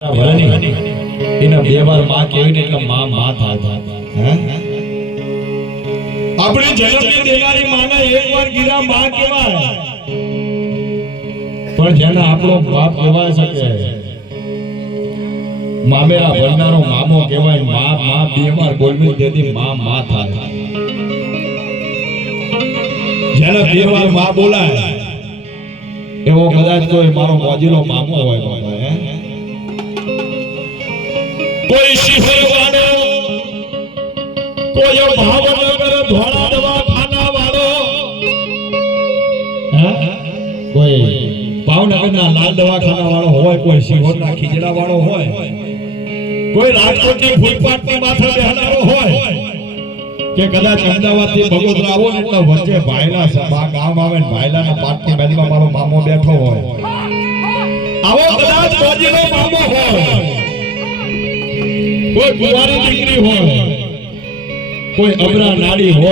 એના બે વાર માં કેવી ને એટલે માં માં થાય હે આપણે જન્મ દેનારી માને એકવાર ગીરા માં કહેવાય પણ જેને આપણો બાપ કહેવાય શકે મામેરા ભરનારો મામો કહેવાય માં માં બે વાર બોલવી દેતી માં માં થાય જેને બે વાર માં બોલાય એવો કદાચ કોઈ મારો મોજીલો મામો હોય બાપા હે કોઈ શિહોર વાળો કોઈ ભાવનગર ધોળા દવાખાના વાળો કોઈ ભાવનગરના લાલ દવાખાના વાળો હોય કોઈ શિહોરના ખીજડા વાળો હોય કોઈ રાજકોટની ફૂટપાથની માથે બેહનારો હોય કે કદાચ અમદાવાદથી બગોદરા આવો ને તો વચ્ચે ભાયલા સભા ગામ આવે ને ભાયલાના પાટની બાજુમાં મારો મામો બેઠો હોય આવો કદાચ મોજીલો મામો હોય કોઈ કુંવારી દીકરી હોય કોઈ અબરા નાડી હોય